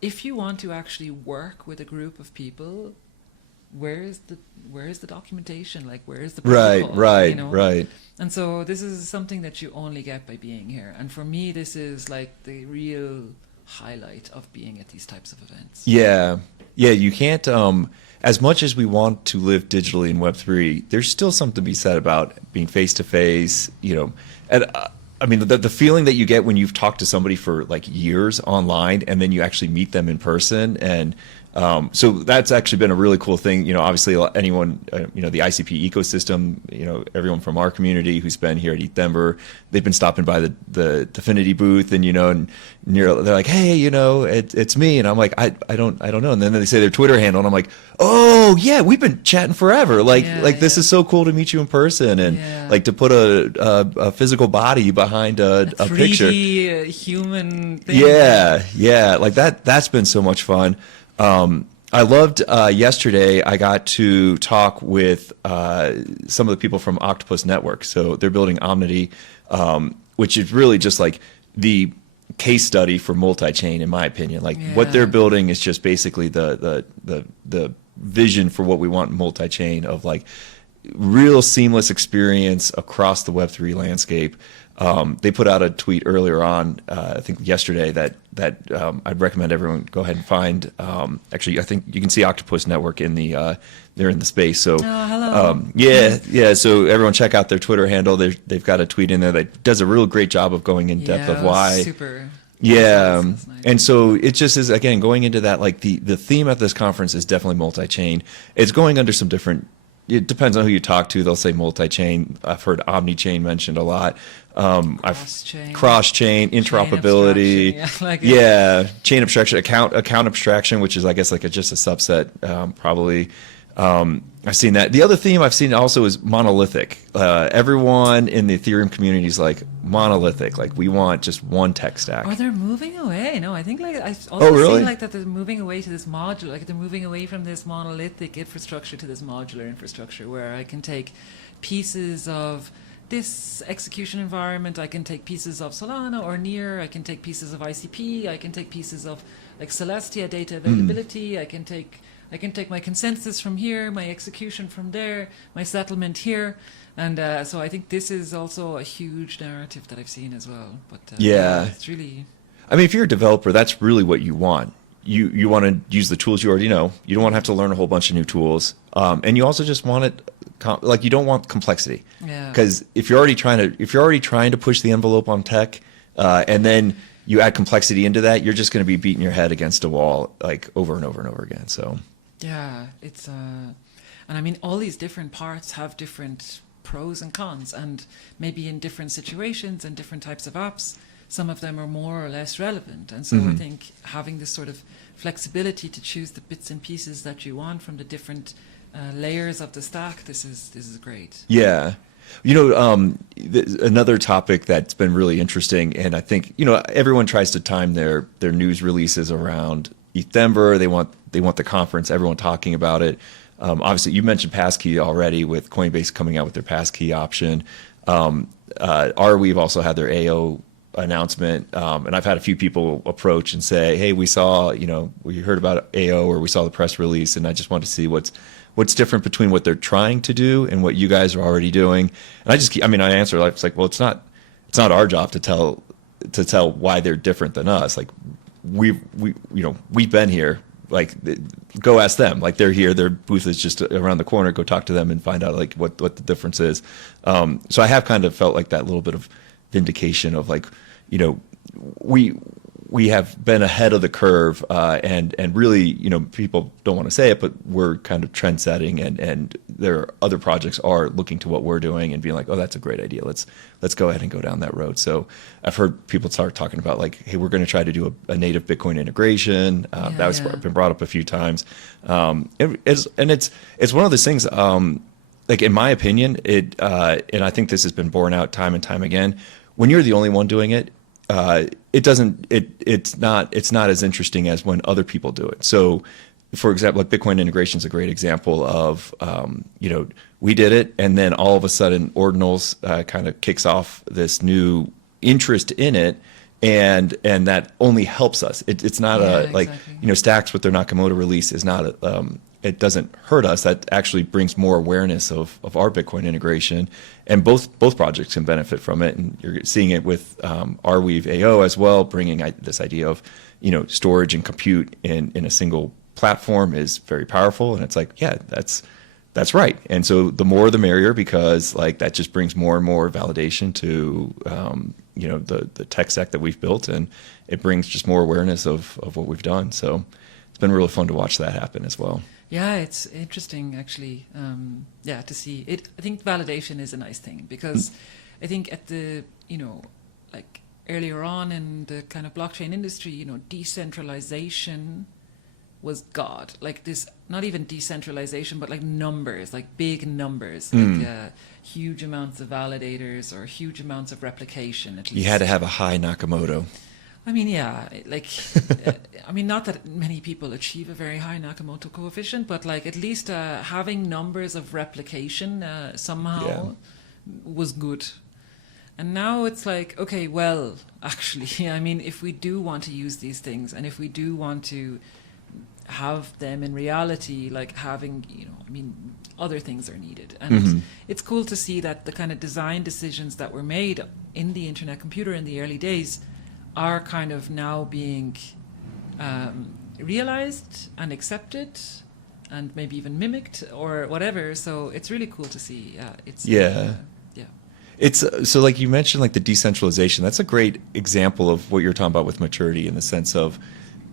if you want to actually work with a group of people, where is the documentation? Like where is the protocol, right. And so this is something that you only get by being here. And for me, this is like the real highlight of being at these types of events. Yeah, you can't as much as we want to live digitally in Web3, there's still something to be said about being face-to-face, and I mean, the feeling that you get when you've talked to somebody for like years online and then you actually meet them in person. And so that's actually been a really cool thing. Obviously anyone, the ICP ecosystem, everyone from our community who's been here at ETH Denver, they've been stopping by the Dfinity booth and, they're like, hey, it's me. And I'm like, I don't know. And then they say their Twitter handle and I'm like, oh yeah, we've been chatting forever. This is so cool to meet you in person and like to put a physical body behind a 3D picture. Human thing. Yeah. Like that's been so much fun. I loved yesterday I got to talk with some of the people from Octopus Network. So they're building Omnity, which is really just like the case study for multi-chain, in my opinion. Like what they're building is just basically the vision for what we want in multi-chain of like real seamless experience across the Web3 landscape. They put out a tweet earlier on, I think yesterday, that I'd recommend everyone go ahead and find. Actually, I think you can see Octopus Network in they're in the space. So, hello. Yeah. So everyone check out their Twitter handle. They've got a tweet in there that does a real great job of going in depth of why. Super. Yeah, nice. And so it just is, again, going into that, like the theme at this conference is definitely multi-chain. It's going under some different. It depends on who you talk to. They'll say multi-chain. I've heard omni-chain mentioned a lot. Cross-chain, interoperability. Chain abstraction, account abstraction, which is, I guess, like just a subset, probably. I've seen that. The other theme I've seen also is monolithic. Everyone in the Ethereum community is like monolithic. Like we want just one tech stack. Oh, they're moving away. No, I think like I also really? see like that they're moving away to this modular. Like they're moving away from this monolithic infrastructure to this modular infrastructure where I can take pieces of this execution environment. I can take pieces of Solana or Near. I can take pieces of ICP. I can take pieces of like Celestia data availability. I can take my consensus from here, my execution from there, my settlement here. And so I think this is also a huge narrative that I've seen as well. But it's really... I mean, if you're a developer, that's really what you want. You want to use the tools you already know. You don't want to have to learn a whole bunch of new tools. And you also just want it, like you don't want complexity. Yeah. Because if you're already trying to push the envelope on tech, and then you add complexity into that, you're just going to be beating your head against a wall like over and over and over again. So... Yeah, it's and I mean all these different parts have different pros and cons, and maybe in different situations and different types of apps, some of them are more or less relevant. And so I think having this sort of flexibility to choose the bits and pieces that you want from the different layers of the stack, this is great. Yeah. Another topic that's been really interesting, and I think, everyone tries to time their news releases around ETH Denver. They want the conference, everyone talking about it. Obviously, you mentioned passkey already with Coinbase coming out with their passkey option. Arweave also had their AO announcement, and I've had a few people approach and say, "Hey, we saw, we heard about AO, or we saw the press release, and I just want to see what's different between what they're trying to do and what you guys are already doing." And I answer it's like, well, it's not our job to tell why they're different than us. Like we've been here. Like, go ask them. Like, they're here. Their booth is just around the corner. Go talk to them and find out like what the difference is. So I have kind of felt like that little bit of vindication of like, we have been ahead of the curve, and really, people don't want to say it, but we're kind of trend setting, and there are other projects are looking to what we're doing and being like, oh, that's a great idea. Let's go ahead and go down that road. So I've heard people start talking about like, hey, we're going to try to do a native Bitcoin integration. That was been brought up a few times. It's one of those things. Like, in my opinion, and I think this has been borne out time and time again. When you're the only one doing it, it's not as interesting as when other people do it. So, for example, like Bitcoin integration is a great example of, we did it, and then all of a sudden Ordinals kind of kicks off this new interest in it, and that only helps us. It's not exactly. Stacks with their Nakamoto release is not it doesn't hurt us. That actually brings more awareness of our Bitcoin integration, and both projects can benefit from it. And you're seeing it with Arweave AO as well, bringing this idea of storage and compute in a single platform is very powerful. And it's like, yeah, that's right. And so the more the merrier, because like that just brings more and more validation to the tech stack that we've built, and it brings just more awareness of what we've done. So it's been really fun to watch that happen as well. Yeah, it's interesting actually. To see it. I think validation is a nice thing, because I think at the like earlier on in the kind of blockchain industry, decentralization was God. Like this, not even decentralization, but like numbers, like big numbers, like huge amounts of validators or huge amounts of replication. At least you had to have a high Nakamoto. I mean, yeah, like, not that many people achieve a very high Nakamoto coefficient, but like at least having numbers of replication somehow was good. And now it's like, okay, well, actually, if we do want to use these things, and if we do want to have them in reality, like having, other things are needed. And it's cool to see that the kind of design decisions that were made in the internet computer in the early days are kind of now being realized and accepted, and maybe even mimicked or whatever. So it's really cool to see. It's so, like you mentioned, like the decentralization. That's a great example of what you're talking about with maturity, in the sense of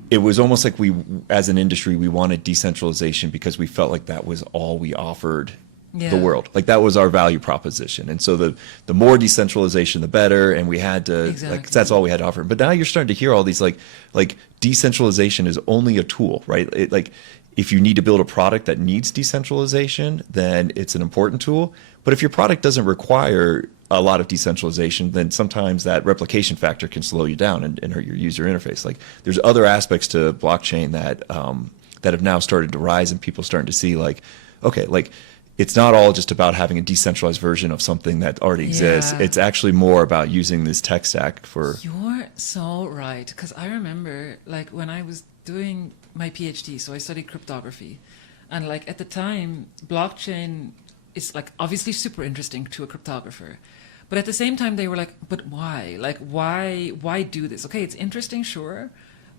it was almost like we, as an industry, we wanted decentralization because we felt like that was all we offered the world. Like that was our value proposition. And so the more decentralization, the better. And we had to, like, that's all we had to offer. But now you're starting to hear all these like decentralization is only a tool, right? Like if you need to build a product that needs decentralization, then it's an important tool. But if your product doesn't require a lot of decentralization, then sometimes that replication factor can slow you down and hurt your user interface. Like there's other aspects to blockchain that have now started to rise, and people starting to see like, okay, like it's not all just about having a decentralized version of something that already exists. It's actually more about using this tech stack for... You're so right. Because I remember like when I was doing my PhD, so I studied cryptography. And like at the time, blockchain is like obviously super interesting to a cryptographer. But at the same time, they were like, but why? Like, why do this? Okay, it's interesting, sure.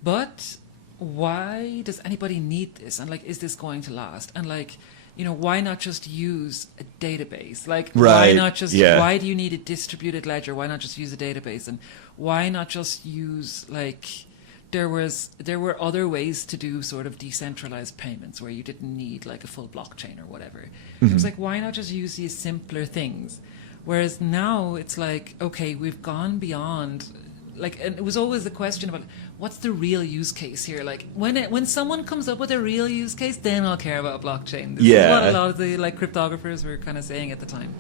But why does anybody need this? And like, is this going to last? And like... why not just use a database? Like, why not just, why do you need a distributed ledger? Why not just use a database? And why not just use, like, there were other ways to do sort of decentralized payments where you didn't need, like, a full blockchain or whatever. It was like, why not just use these simpler things? Whereas now it's like, okay, we've gone beyond, like, and it was always the question about what's the real use case here. Like when someone comes up with a real use case, then I'll care about blockchain. This is what a lot of the like cryptographers were kind of saying at the time.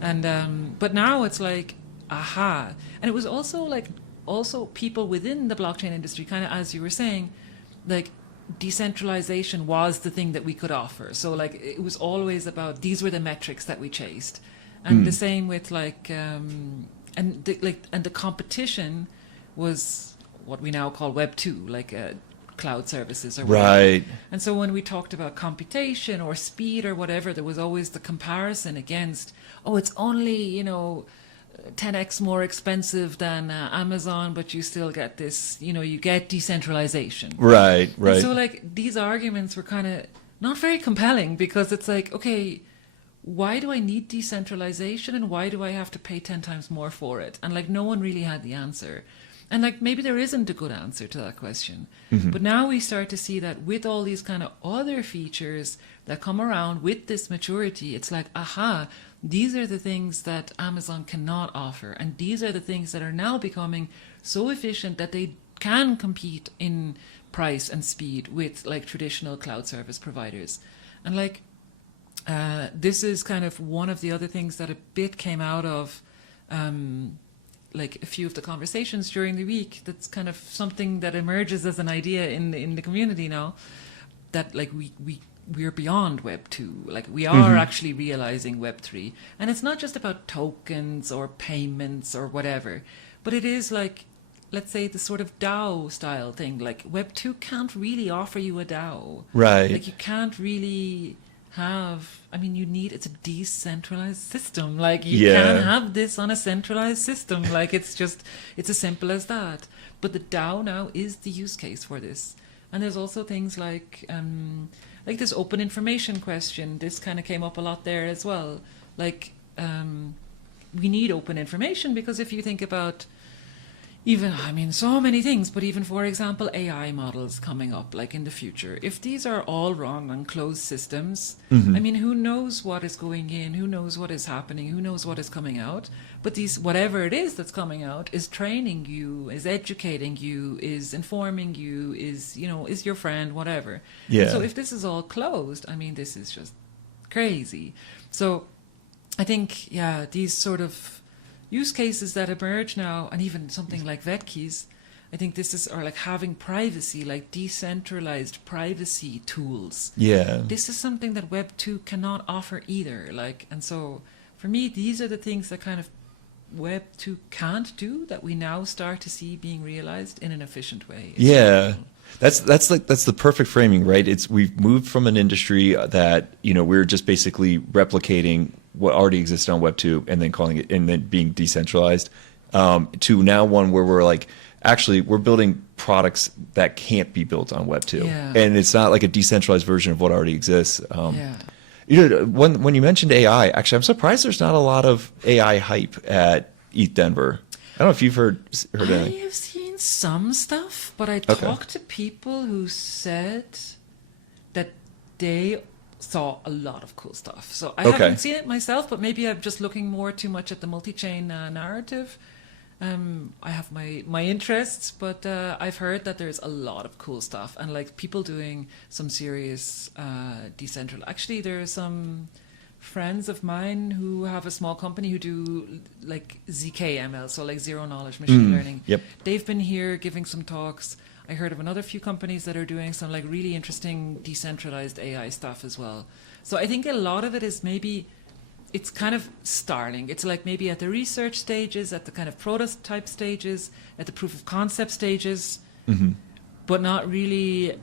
And but now it's like, aha. And it was also people within the blockchain industry, kind of as you were saying, like decentralization was the thing that we could offer. So like it was always about, these were the metrics that we chased. And the same with like and the competition was what we now call Web 2, like cloud services or whatever. Right. And so when we talked about computation or speed or whatever, there was always the comparison against, oh, it's only, 10x more expensive than Amazon, but you still get this, you get decentralization. Right. And so like these arguments were kind of not very compelling, because it's like, okay, why do I need decentralization and why do I have to pay 10 times more for it? And like no one really had the answer. And like maybe there isn't a good answer to that question. But now we start to see that with all these kind of other features that come around with this maturity, it's like, aha, these are the things that Amazon cannot offer. And these are the things that are now becoming so efficient that they can compete in price and speed with like traditional cloud service providers. And like, this is kind of one of the other things that a bit came out of like a few of the conversations during the week. That's kind of something that emerges as an idea in the community now, that like we're beyond Web 2. Like we are actually realizing Web 3. And it's not just about tokens or payments or whatever, but it is like, let's say, the sort of DAO style thing. Like Web 2 can't really offer you a DAO. Right. Like you can't really have, it's a decentralized system. Like you can't have this on a centralized system. Like it's as simple as that. But the DAO now is the use case for this. And there's also things like this open information question. This kind of came up a lot there as well. Like we need open information, because if you think about even, so many things, but even, for example, AI models coming up, like in the future, if these are all wrong on closed systems, who knows what is going in, who knows what is happening, who knows what is coming out, but these, whatever it is that's coming out, is training you, is educating you, is informing you, is your friend, whatever. Yeah. And so if this is all closed, this is just crazy. So I think, these sort of use cases that emerge now, and even something like vet keys, I think this is, or like having privacy, like decentralized privacy tools. Yeah. This is something that Web 2 cannot offer either. Like, and so for me, these are the things that kind of Web 2 can't do, that we now start to see being realized in an efficient way. That's the perfect framing, right? We've moved from an industry that, we're just basically replicating what already existed on Web 2 and then calling it, and then being decentralized, to now one where we're like, actually, we're building products that can't be built on Web 2. Yeah. And it's not like a decentralized version of what already exists. When you mentioned AI, actually, I'm surprised there's not a lot of AI hype at ETH Denver. I don't know if you've heard anything. I have seen some stuff, but I talked to people who said that they saw a lot of cool stuff. So I haven't seen it myself, but maybe I'm just looking more too much at the multi-chain narrative. I have my interests, but I've heard that there's a lot of cool stuff, and like people doing some serious decentralized. Actually, there are some friends of mine who have a small company who do like ZK-ML, so like zero knowledge machine learning. Yep. They've been here giving some talks. I heard of another few companies that are doing some like really interesting decentralized AI stuff as well. So I think a lot of it is maybe, it's kind of starting. It's like maybe at the research stages, at the kind of prototype stages, at the proof of concept stages, but not really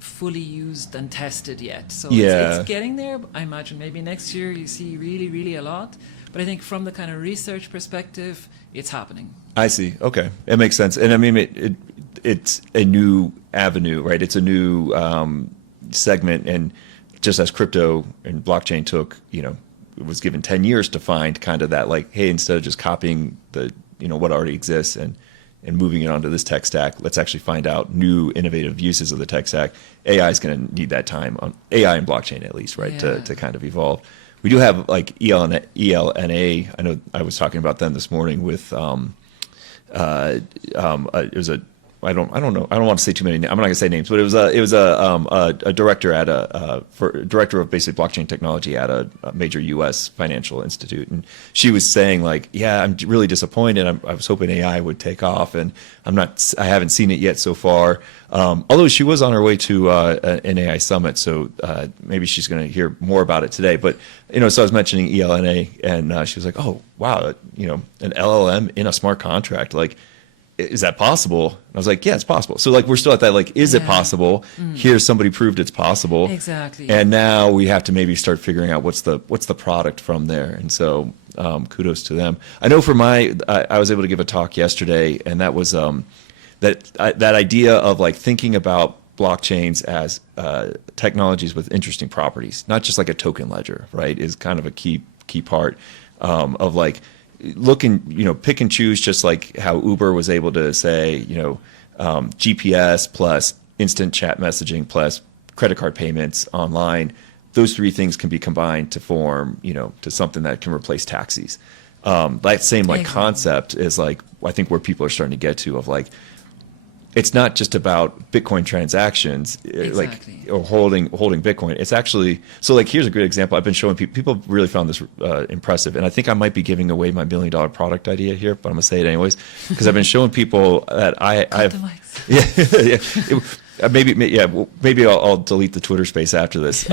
fully used and tested yet. So it's getting there. I imagine maybe next year you see really, really a lot. But I think from the kind of research perspective, it's happening. I see. Okay. It makes sense. And it's a new avenue, right? It's a new segment. And just as crypto and blockchain took, it was given 10 years to find kind of that, like, hey, instead of just copying the, what already exists and moving it onto this tech stack, let's actually find out new innovative uses of the tech stack. AI is going to need that time on AI and blockchain, at least, right? To kind of evolve. We do have like ELNA. I know I was talking about them this morning with it was a I don't know. I don't want to say too many. I'm not going to say names, but it was a director at director of basic blockchain technology at a major U.S. financial institute, and she was saying like, yeah, I'm really disappointed. I was hoping AI would take off, and I haven't seen it yet so far. Although she was on her way to an AI summit, so maybe she's going to hear more about it today. But so I was mentioning ELNA, and she was like, oh wow, an LLM in a smart contract, like. Is that possible? And I was like, yeah, it's possible. So like, we're still at that, like, is it possible? Here's somebody proved it's possible. Exactly. And now we have to maybe start figuring out what's the product from there. And so kudos to them. I know for I was able to give a talk yesterday, and that was that idea of like thinking about blockchains as technologies with interesting properties, not just like a token ledger, right, is kind of a key part of like, look and pick and choose, just like how Uber was able to say GPS plus instant chat messaging plus credit card payments online. Those three things can be combined to form to something that can replace taxis. That same concept is like, I think where people are starting to get to, of like, it's not just about Bitcoin transactions, like, or holding Bitcoin. It's actually, so like, here's a good example. I've been showing people really found this impressive, and I think I might be giving away my $1 million product idea here, but I'm gonna say it anyways, because I've been showing people that I've maybe I'll delete the Twitter space after this.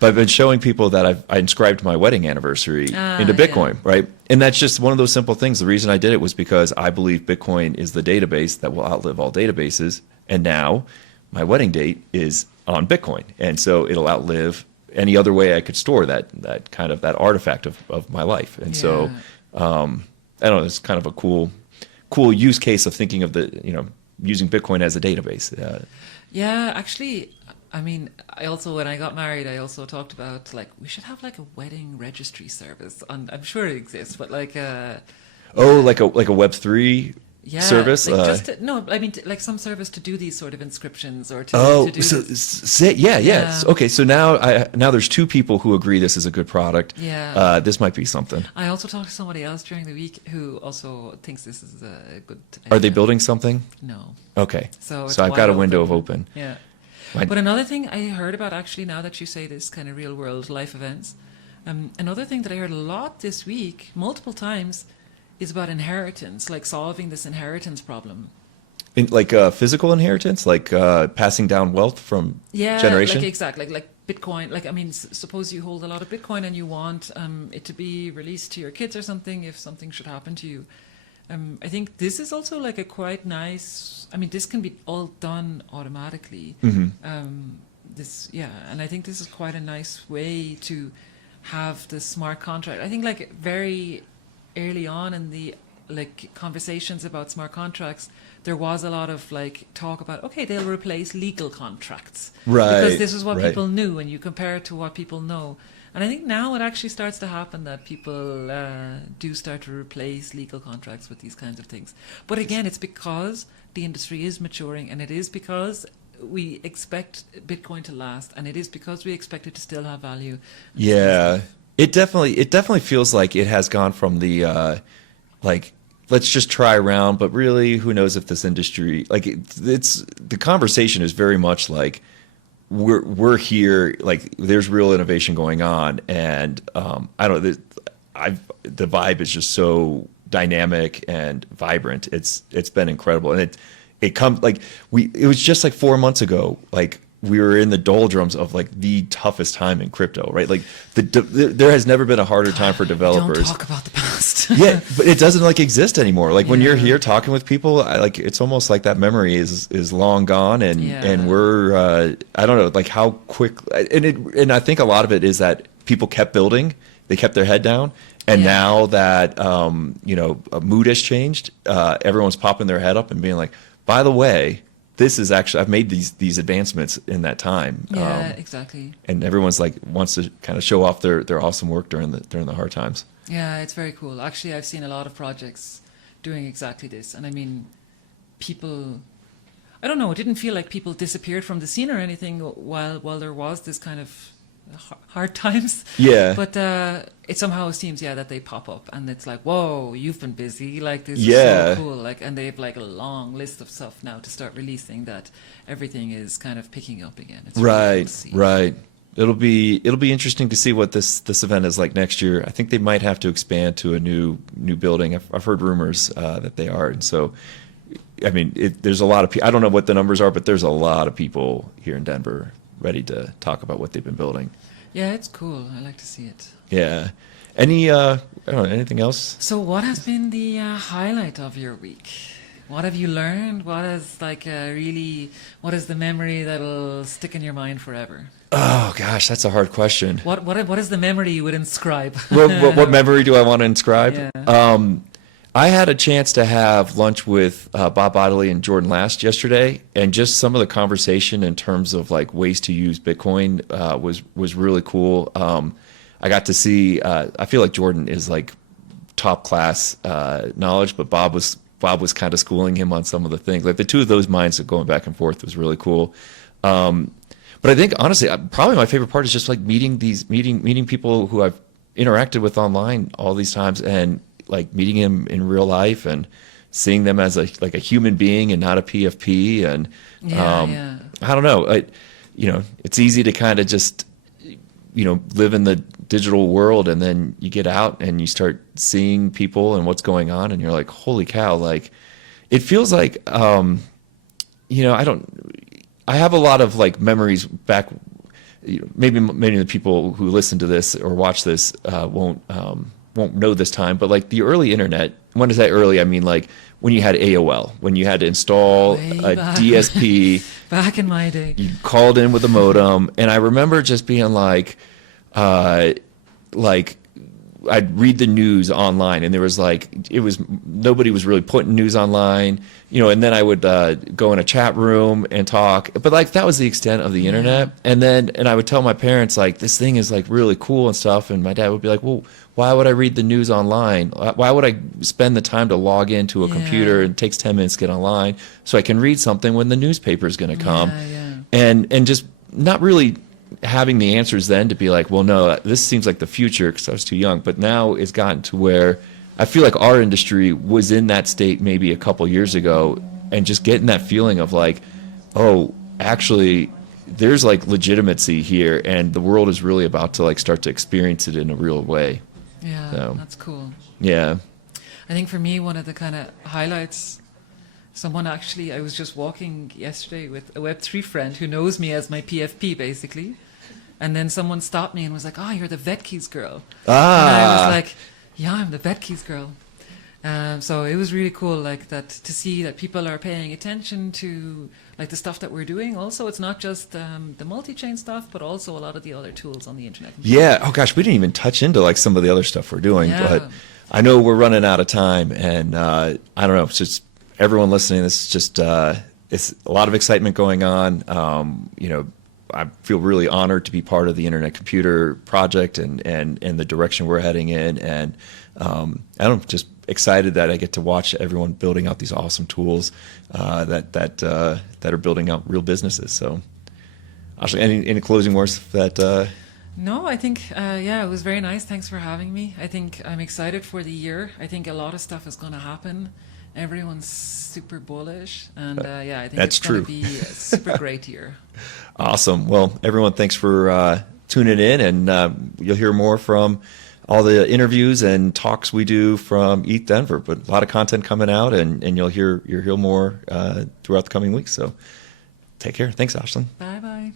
But I've been showing people that I inscribed my wedding anniversary into Bitcoin, right? And that's just one of those simple things. The reason I did it was because I believe Bitcoin is the database that will outlive all databases. And now my wedding date is on Bitcoin. And so it'll outlive any other way I could store that kind of that artifact of my life. And so I don't know, it's kind of a cool use case of thinking of using Bitcoin as a database. Yeah, actually, I mean, when I got married, I also talked about like we should have like a wedding registry service. I'm sure it exists, but like like a Web3 service. Like like some service to do these sort of inscriptions or to do. Okay, so now there's two people who agree this is a good product. Yeah, this might be something. I also talked to somebody else during the week who also thinks this is a good. Are they building something? No. Okay. So I've got a window of open. Yeah. But another thing I heard about, actually, now that you say this kind of real world life events, another thing that I heard a lot this week, multiple times, is about inheritance, like solving this inheritance problem. Like physical inheritance, like passing down wealth from generation? Like exactly, like Bitcoin. Like, I mean, suppose you hold a lot of Bitcoin and you want it to be released to your kids or something if something should happen to you. I think this is also like a quite nice. I mean, this can be all done automatically. Mm-hmm. And I think this is quite a nice way to have the smart contract. I think like very early on in the like conversations about smart contracts, there was a lot of like talk about, okay, they'll replace legal contracts, right? Because this is what people knew, and you compare it to what people know. And I think now it actually starts to happen that people do start to replace legal contracts with these kinds of things. But again, it's because the industry is maturing, and it is because we expect Bitcoin to last, and it is because we expect it to still have value. Yeah, it definitely feels like it has gone from the like, let's just try around, but really, who knows if this industry, like, it's the conversation is very much like, we're here, like there's real innovation going on, and I don't know, the vibe is just so dynamic and vibrant. It's been incredible, and it comes like it was just like 4 months ago, like we were in the doldrums of like the toughest time in crypto, right? Like there has never been a harder time for developers. Don't talk about the past. Yeah, but it doesn't like exist anymore. Like when you're here talking with people, like it's almost like that memory is long gone, and we're I don't know, like how quick, and I think a lot of it is that people kept building, they kept their head down, and now that a mood has changed, everyone's popping their head up and being like, by the way, this is actually, I've made these advancements in that time. Yeah, exactly. And everyone's like wants to kind of show off their awesome work during the hard times. Yeah, it's very cool. Actually, I've seen a lot of projects doing exactly this. And I mean, people, I don't know, it didn't feel like people disappeared from the scene or anything while there was this kind of hard times. Yeah. But it somehow seems, yeah, that they pop up and it's like, whoa, you've been busy. Like, this Yeah. is so cool. Like, and they have like a long list of stuff now to start releasing that everything is kind of picking up again. It's really cool Right, to see. right. It'll be interesting to see what this event is like next year. I think they might have to expand to a new building. I've heard rumors that they are, and so I mean, there's a lot of people. I don't know what the numbers are, but there's a lot of people here in Denver ready to talk about what they've been building. Yeah, it's cool. I like to see it. Yeah. Any I don't know, anything else? So what has been the highlight of your week? What have you learned? What is like what is the memory that'll stick in your mind forever? Oh gosh, that's a hard question. What is the memory you would inscribe? What memory do I want to inscribe? Yeah. I had a chance to have lunch with Bob Bodley and Jordan Last yesterday, and just some of the conversation in terms of like ways to use Bitcoin was really cool. I got to see. I feel like Jordan is like top class knowledge, but Bob was kind of schooling him on some of the things. Like the two of those minds going back and forth was really cool. But I think honestly, probably my favorite part is just like meeting people who I've interacted with online all these times, and like meeting him in real life and seeing them as a human being and not a PFP. And Yeah. I don't know, it's easy to kind of just live in the digital world, and then you get out and you start seeing people and what's going on, and you're like, holy cow! Like, it feels like I have a lot of like memories back. Maybe many of the people who listen to this or watch this won't know this time, but like the early internet. When I say early, I mean like when you had AOL, when you had to install Way a back. DSP. Back in my day. You called in with a modem, and I remember just being like I'd read the news online, and there was nobody was really putting news online, and then I would go in a chat room and talk, but like that was the extent of the internet. And I would tell my parents like this thing is like really cool and stuff, and my dad would be like, well, why would I read the news online? Why would I spend the time to log into a computer? It takes 10 minutes to get online so I can read something when the newspaper is going to come. And just not really having the answers then to be like, well, no, this seems like the future, because I was too young. But now it's gotten to where I feel like our industry was in that state maybe a couple years ago, and just getting that feeling of like, oh, actually, there's like legitimacy here, and the world is really about to like start to experience it in a real way. Yeah, So, that's cool. yeah. I think for me, one of the kind of highlights, I was just walking yesterday with a Web3 friend who knows me as my PFP, basically. And then someone stopped me and was like, oh, you're the VetKeys girl. And I was like, yeah, I'm the VetKeys girl. So it was really cool, like that, to see that people are paying attention to like the stuff that we're doing. Also, it's not just the multi-chain stuff, but also a lot of the other tools on the internet. Yeah. Oh gosh, we didn't even touch into like some of the other stuff we're doing, but I know we're running out of time, and I don't know. It's just everyone listening. This is just it's a lot of excitement going on. I feel really honored to be part of the Internet Computer project and the direction we're heading in, and I'm just excited that I get to watch everyone building out these awesome tools that are building out real businesses. So, Aisling, any closing words that? No, I think, it was very nice. Thanks for having me. I think I'm excited for the year. I think a lot of stuff is going to happen. Everyone's super bullish. And I think That's it's going to true. be a super great year. Awesome. Well, everyone, thanks for tuning in, and you'll hear more from all the interviews and talks we do from ETH Denver. But a lot of content coming out, and you'll hear more throughout the coming weeks. So take care. Thanks, Aisling. Bye-bye.